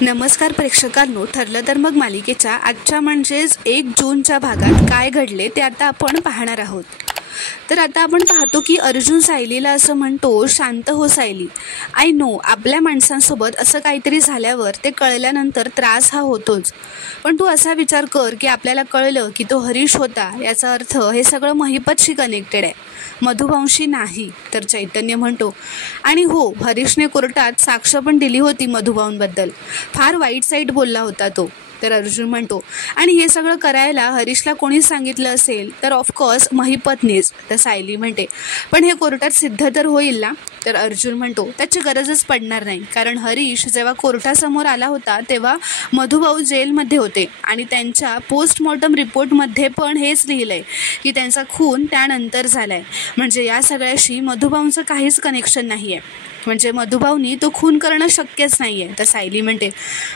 नमस्कार प्रेक्षकांनो, ठरलं तर मग मालिकेच्या आजच्या म्हणजेच 1 जूनच्या भागात काय घडले ते आता आपण पाहणार आहोत. तर आता आपण पाहतो की अर्जुन सायलीला असं म्हणतो, शांत हो सायली. आय नो आपल्या माणसांसोबत असं काहीतरी झाल्यावर ते कळल्यानंतर त्रास हा होतोच, पण तू असा विचार कर की आपल्याला कळलं की तो हरीश होता, याचा अर्थ हे सगळं महिपतशी कनेक्टेड आहे, मधुभाऊंशी नाही. तर चैतन्य म्हणतो, आणि हो, हरीशने कोर्टात साक्ष पण दिली होती मधुभाऊंबद्दल, फार वाईट साईट बोलला होता तो. तर अर्जुन म्हणतो, आणि हे सगळं करायला हरीशला कोणी सांगितलं असेल तर ऑफकोर्स महिपतनीच. तर सायली म्हणते, पण हे कोर्टात सिद्ध तर होईल ना. तर अर्जुन म्हणतो, त्याची गरजच पडणार नाही, कारण हरीश जेव्हा कोर्टासमोर आला होता तेव्हा मधुभाऊ जेलमध्ये होते आणि त्यांच्या पोस्टमॉर्टम रिपोर्टमध्ये पण हेच लिहिलंय की त्यांचा खून त्यानंतर झालाय. म्हणजे या सगळ्याशी मधुभाऊंचं काहीच कनेक्शन नाही आहे, म्हणजे मधुभाऊनी तो खून करणं शक्यच नाही आहे. तर सायली म्हणते,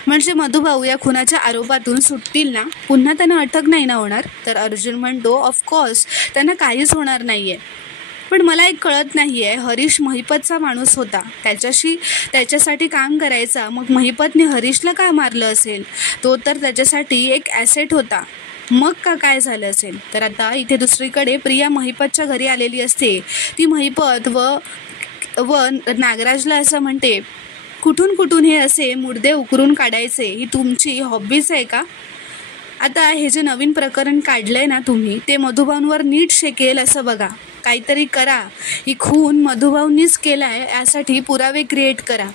म्हणजे मधुभाऊ या खुनाच्या आरोपातून सुटतील ना, पुन्हा त्यांना अटक नाही ना होणार. तर अर्जुन म्हणतो, ऑफकोर्स त्यांना काहीच होणार नाही आहे, पण मला एक कळत नाही आहे, हरीश महिपतचा माणूस होता, त्याच्यासाठी काम करायचा, मग महिपतने हरीशला का मारलं असेल? तो तर त्याच्यासाठी एक ॲसेट होता, मग का काय झालं असेल? तर आता इथे दुसरीकडे प्रिया महिपतच्या घरी आलेली असते. ती महिपत व नागराजला असं म्हणते, कुठून हे असे मुर्दे उकरून काढायचे, ही तुमची हॉबीज आहे का? आता हे जे नवीन प्रकरण काढलंय ना तुम्ही, ते मधुभाऊंवर नीट शेकेल असं बघा, काहीतरी करा. ही खून मधुभाऊंनीच केलाय यासाठी पुरावे क्रिएट करा.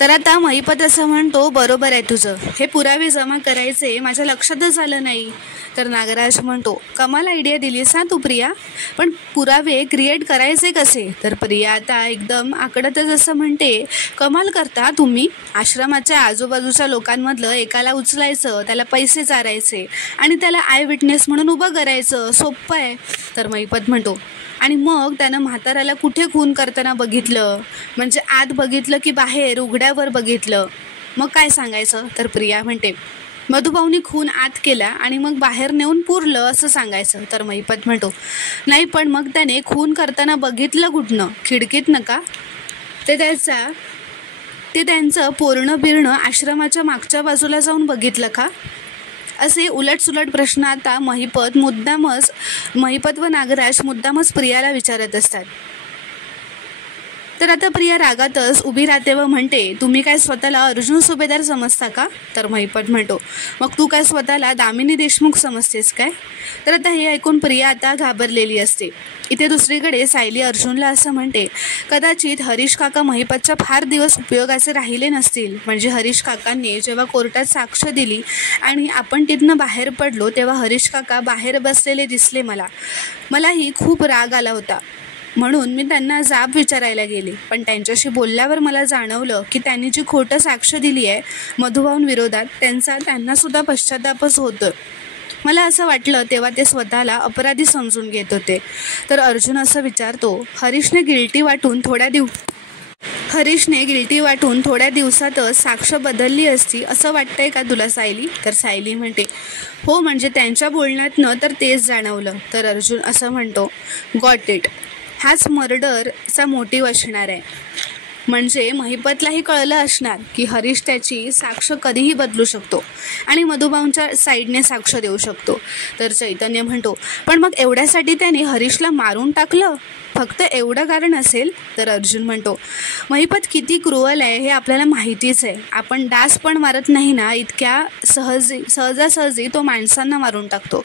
तर आता महिपत असं म्हणतो, बरोबर आहे तुझं, हे पुरावे जमा करायचे माझ्या लक्षातच आलं नाही. तर नागराज म्हणतो, कमाल आयडिया दिलीस ना तू प्रिया, पण पुरावे क्रिएट करायचे कसे? तर प्रिया आता एकदम आकडतच असं म्हणते, कमाल करता तुम्ही, आश्रमाच्या आजूबाजूच्या लोकांमधलं एकाला उचलायचं, त्याला पैसे चारायचे आणि त्याला आय विटनेस म्हणून उभं करायचं, सोपं आहे. तर महिपत म्हणतो, आणि मग त्यानं म्हाताऱ्याला कुठे खून करताना बघितलं, म्हणजे आत बघितलं की बाहेर उघड्यावर बघितलं, मग काय सांगायचं? तर प्रिया म्हणते, मधुभाऊनी खून आत केला आणि मग बाहेर नेऊन पुरलं असं सांगायचं. तर महिपत म्हणतो, नाही, पण मग त्याने खून करताना बघितलं कुठनं, खिडकीतनं का? ते त्यांचं पोरणं बिरणं आश्रमाच्या मागच्या बाजूला जाऊन बघितलं का? असे उलटसुलट प्रश्न आता महिपत व नागराज मुद्दामच प्रियाला विचारत असतात. तर आता प्रिया रागातच उभी राहते व म्हणते, तुम्ही काय स्वतःला अर्जुन सुभेदार समजता का? तर महिपत म्हणतो, मग तू काय स्वतःला दामिनी देशमुख समजतेस काय? तर आता हे ऐकून प्रिया आता घाबरलेली असते. इथे दुसरीकडे सायली अर्जुनला असं म्हणते, कदाचित हरीश काका महिपतच्या फार दिवस उपयोगाचे राहिले नसतील, म्हणजे हरीश काकांनी जेव्हा कोर्टात साक्ष दिली आणि आपण तिथनं बाहेर पडलो तेव्हा हरीश काका बाहेर बसलेले दिसले. मलाही खूप राग आला होता, म्हणून मी त्यांना जाब विचारायला गेले, पण त्यांच्याशी बोलल्यावर मला जाणवलं की त्यांनी जी खोटं साक्ष दिली आहे मधुभाऊंविरोधात, त्यांना सुद्धा पश्चातापच होतं. मला असं वाटलं तेव्हा ते स्वतःला अपराधी समजून घेत होते. तर अर्जुन असं विचारतो, हरीशने गिल्टी वाटून थोड्या दिवसातच साक्ष बदलली असती असं वाटतंय का तुला सायली? तर सायली म्हणते, हो, म्हणजे त्यांच्या बोलण्यातनं तर तेच जाणवलं. तर अर्जुन असं म्हणतो, गॉट इट, हाच मर्डरचा मोटिव्ह असणार आहे, म्हणजे महिपतलाही कळलं असणार की हरीश त्याची साक्ष कधीही बदलू शकतो आणि मधुभाऊंच्या साईडने साक्ष देऊ शकतो. तर चैतन्य म्हणतो, पण मग एवढ्यासाठी त्याने हरीशला मारून टाकलं, फक्त एवढं कारण असेल? तर अर्जुन म्हणतो, महिपत किती क्रुअल आहे हे आपल्याला माहितीच आहे, आपण डास पण मारत नाही ना, इतक्या सहजासहजी तो माणसांना मारून टाकतो,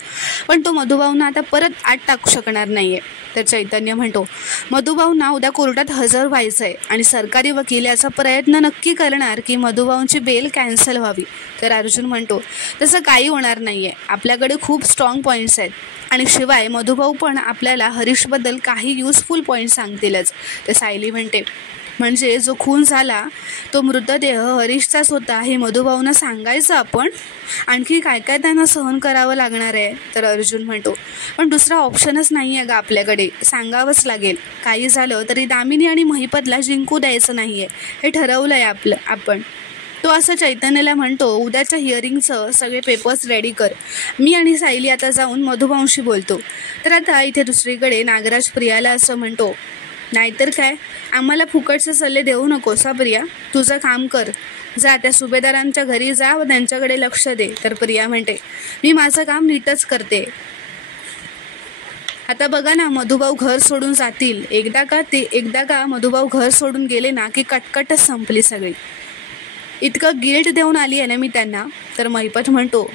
पण तो मधुभाऊंना आता परत आत टाकू शकणार नाही आहे. तर चैतन्य म्हणतो, मधुभाऊंना उद्या कोर्टात हजर व्हायचं आहे आणि सरकारी वकील याचा प्रयत्न नक्की करणार की मधुभाऊंची बेल कॅन्सल व्हावी. तर अर्जुन म्हणतो, तसं काही होणार नाही आहे, आपल्याकडे खूप स्ट्रॉंग पॉईंट्स आहेत आणि शिवाय मधुभाऊ पण आपल्याला हरीशबद्दल काही युजफुल पॉईंट सांगतीलच. तर सायली म्हणते, म्हणजे जो खून झाला तो मृतदेह हरीशचाच होता हे मधुभाऊंना सांगायचं आपण, आणखी काय काय त्यांना सहन करावं लागणार आहे? तर अर्जुन म्हणतो, पण दुसरा ऑप्शनच नाही आहे का आपल्याकडे, सांगावंच लागेल, काही झालं तरी दामिनी आणि महिपतला जिंकू द्यायचं नाही आहे, हे ठरवलं आहे आपण. तो असं चैतन्यला म्हणतो, उद्याच्या हिअरिंगचं सगळे पेपर्स रेडी कर, मी आणि सायली आता जाऊन मधुभाऊंशी बोलतो. तर आता इथे दुसरीकडे नागराज प्रियाला असं म्हणतो, नाहीतर काय, आम्हाला फुकटचे सल्ले देऊ नकोस हा प्रिया. तुझं काम कर, जा त्या सुभेदारांच्या घरी जा व त्यांच्याकडे लक्ष दे. तर प्रिया म्हणते, मी माझं काम नीटच करते. आता बघा ना, मधुभाऊ घर सोडून जातील. एकदा का मधुभाऊ घर सोडून गेले ना की कटकटच संपली सगळी. इतकं गिल्ट देऊन आली आहे ना मी त्यांना. तर महिपत म्हणतो,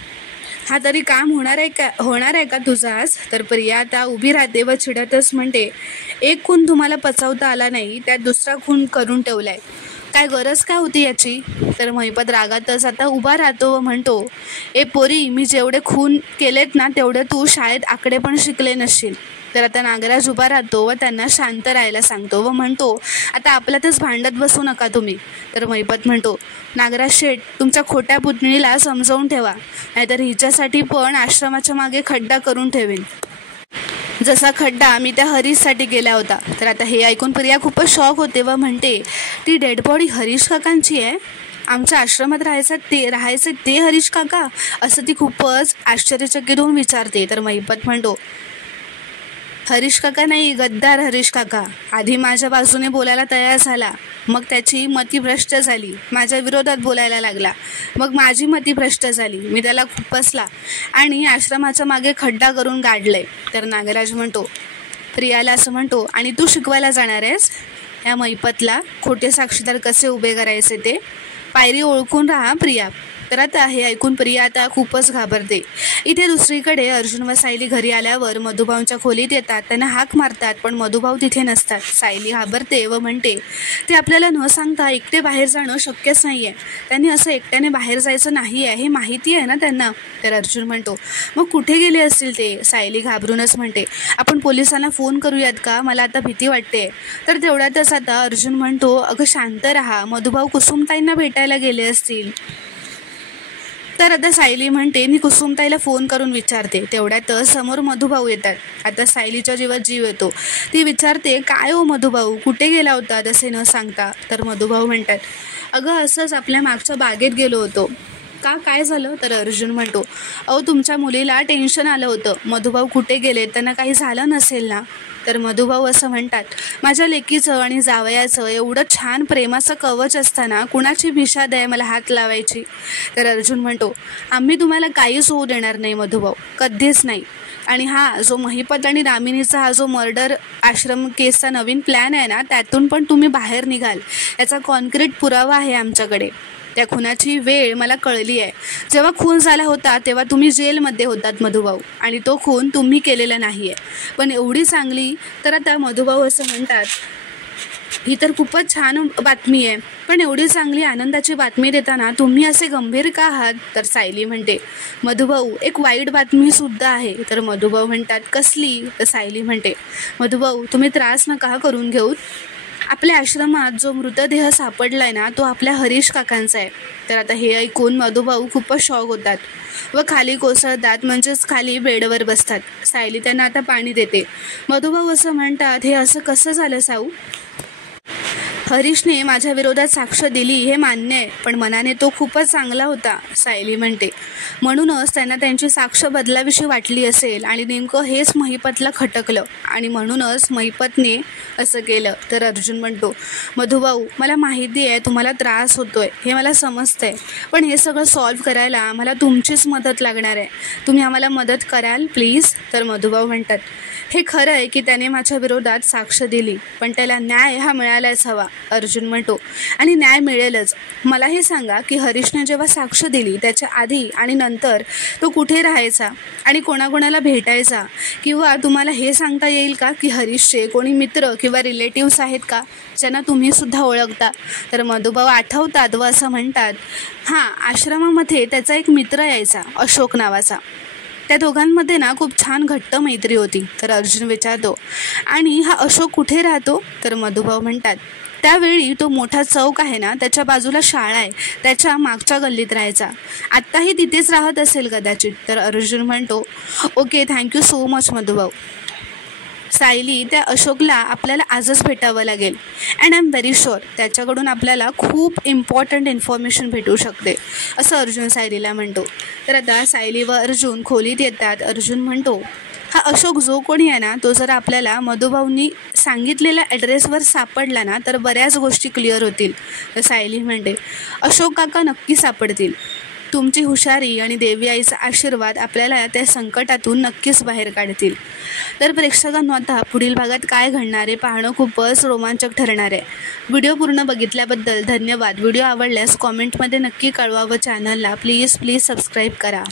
हा तरी काम होणार आहे का तुझं आज. तर प्रिया आता उभी राहते व चिडतच म्हणते, एक खून तुम्हाला पचवता आला नाही, त्यात दुसरा खून करून ठेवलाय, काय गरज काय होती याची. तर महिपत रागातच आता उभा राहतो व म्हणतो, ए पोरी, मी जेवढे खून केलेत ना तेवढे तू शाळेत आकडे पण शिकले नसशील. तर आता नागराज उभा राहतो व त्यांना शांत राहायला सांगतो व म्हणतो, आता आपल्यातच भांडत बसू नका तुम्ही. तर महिपत म्हणतो, नागराज शेठ, तुमच्या खोट्या पुतणीला समजावून ठेवा, नाहीतर हिच्यासाठी पण आश्रमाच्या मागे खड्डा करून ठेवीन, जसा खड्डा मी त्या हरीशसाठी केला होता. तर आता हे ऐकून प्रिया खूपच शॉक होते व म्हणते, ती डेड बॉडी हरीश काकांची आहे, आमच्या आश्रमात राहायचं ते हरीश काका, असं ती खूपच आश्चर्यचकित होऊन विचारते. तर महिपत म्हणतो, हरीश काका नाही, गद्दार हरीश काका. आधी माझ्या बाजूने बोलायला तयार झाला, मग त्याची मती भ्रष्ट झाली, माझ्या विरोधात बोलायला लागला, मग माझी मती भ्रष्ट झाली, मी त्याला खुपसला आणि आश्रमाच्या मागे खड्डा करून गाडले. तर नागराज म्हणतो, प्रियाला असं म्हणतो, आणि तू शिकवायला जाणार आहेस या महिपतला खोटे साक्षीदार कसे उभे करायचे ते, पायरी ओळखून राहा प्रिया. तर आता हे ऐकून प्रिया आता खूपच घाबरते. इथे दुसरीकडे अर्जुन व सायली घरी आल्यावर मधुभाऊंच्या खोलीत येतात, त्यांना हाक मारतात, पण मधुभाऊ तिथे नसतात. सायली घाबरते व म्हणते, ते आपल्याला न सांगता एकटे बाहेर जाणं शक्यच नाही आहे, त्यांनी असं एकट्याने बाहेर जायचं नाही आहे हे माहिती आहे ना त्यांना. तर अर्जुन म्हणतो, मग कुठे गेले असतील ते. सायली घाबरूनच म्हणते, आपण पोलिसांना फोन करूयात का, मला आता भीती वाटते. तर तेवढ्यातच आता अर्जुन म्हणतो, अगं शांत राहा, मधुभाऊ कुसुमताईंना भेटायला गेले असतील. तर आता सायली म्हणते, मी कुसुमताईला फोन करून विचारते. तेवढ्यातच समोर मधुभाऊ येतात. आता सायलीच्या जीवात जीव येतो. ती विचारते, काय हो मधुभाऊ, कुठे गेला होता असे न सांगता. तर मधुभाऊ म्हणतात, अगं असंच आपल्या मागच्या बागेत गेलो होतो. का, काय झालं. तर अर्जुन म्हणतो, अहो तुमच्या मुलीला टेन्शन आलं होतं, मधुभाऊ कुठे गेले, त्यांना काही झालं नसेल ना. तर मधुभाऊ असं म्हणतात, माझ्या लेकीचं आणि जावयाचं एवढं छान प्रेमाचं कवच असताना कुणाची भिषाद आहे मला हात लावायची. तर अर्जुन म्हणतो, आम्ही तुम्हाला काहीच होऊ देणार नाही मधुभाऊ, कधीच नाही. आणि हा जो महिपत आणि दामिनीचा हा जो मर्डर आश्रम केसचा नवीन प्लॅन आहे ना, त्यातून पण तुम्ही बाहेर निघाल, याचा कॉन्क्रीट पुरावा आहे आमच्याकडे. त्या खुनाची वेळ मला कळली आहे. जेव्हा खून झाला होता तेव्हा तुम्ही जेलमध्ये होतात मधुभाऊ, आणि तो खून तुम्ही केलेला नाही आहे. पण एवढी चांगली. तर आता मधुभाऊ असं म्हणतात, ही तर खूपच छान बातमी आहे, पण एवढी चांगली आनंदाची बातमी देताना तुम्ही असे गंभीर का आहात. तर सायली म्हणते, मधुभाऊ एक वाईट बातमीसुद्धा आहे. तर मधुभाऊ म्हणतात, कसली. तर सायली म्हणते, मधुभाऊ तुम्ही त्रास नका करून घेऊ, आपल्या आश्रमात जो मृतदेह सापडलाय ना तो आपल्या हरीश काकांचा आहे. तर आता हे ऐकून मधुभाऊ खूपच शॉक होतात व खाली कोसळतात, म्हणजेच खाली बेडवर बसतात. सायली त्यांना आता पाणी देते. मधुभाऊ असं म्हणतात, हे असं कसं झालं साऊ. हरीशने माझ्या विरोधात साक्ष दिली हे मान्य आहे, पण मनाने तो खूपच चांगला होता. सायली म्हणते, म्हणूनच त्यांना त्यांची साक्ष बदलाविषयी वाटली असेल आणि नेमकं हेच महिपतला खटकलं आणि म्हणूनच महिपतने असं केलं. तर अर्जुन म्हणतो, मधुभाऊ मला माहिती आहे तुम्हाला त्रास होतोय, हे मला समजतंय, पण हे सगळं सॉल्व्ह करायला मला तुमचीच मदत लागणार आहे, तुम्ही आम्हाला मदत कराल प्लीज. तर मधुभाऊ म्हणतात, हे खरं आहे की त्याने माझ्या विरोधात साक्ष दिली, पण त्याला न्याय हा मिळायलाच हवा. अर्जुन म्हणतो, आणि न्याय मिळेलच. मला हे सांगा की हरीशने जेव्हा साक्ष दिली त्याच्या आधी आणि नंतर तो कुठे राहायचा आणि कोणाकोणाला भेटायचा, किंवा तुम्हाला हे सांगता येईल का की हरीशचे कोणी मित्र किंवा रिलेटिव्स आहेत का ज्यांना तुम्ही सुद्धा ओळखता. तर मधुभाऊ आठवतात व असं म्हणतात, हां आश्रमामध्ये त्याचा एक मित्र यायचा अशोक नावाचा, त्या दोघांमध्ये ना खूप छान घट्ट मैत्री होती. तर अर्जुन विचारतो, आणि हा अशोक कुठे राहतो. तर मधुभाऊ म्हणतात, त्यावेळी तो मोठा चौक आहे ना त्याच्या बाजूला शाळा आहे, त्याच्या मागच्या गल्लीत राहायचा, आत्ताही तिथेच राहत असेल कदाचित. तर अर्जुन म्हणतो, okay thank you so much Madhubhau. Sayali, त्या अशोकला आपल्याला आजच भेटावं लागेल and I am very sure त्याच्याकडून आपल्याला खूप इम्पॉर्टंट इन्फॉर्मेशन भेटू शकते, असं अर्जुन सायलीला म्हणतो. तर आता सायली व अर्जुन खोलीत येतात. अर्जुन म्हणतो, हा अशोक जो कोणी आहे ना, तो जर आपल्याला मधुभाऊंनी सांगितलेल्या ॲड्रेसवर सापडला ना, तर बऱ्याच गोष्टी क्लिअर होतील. सायली म्हणते अशोक काका नक्की सापडतील. तुमची हुशारी आणि देवी आईचा आशीर्वाद आपल्याला त्या संकटातून नक्कीच बाहेर काढतील. तर प्रेक्षकांनो, आता पुढील भागात काय घडणार आहे पाहणं खूपच रोमांचक ठरणार आहे. व्हिडिओ पूर्ण बघितल्याबद्दल धन्यवाद. व्हिडिओ आवडल्यास कॉमेंटमध्ये नक्की कळवा व चॅनलला प्लीज सबस्क्राईब करा.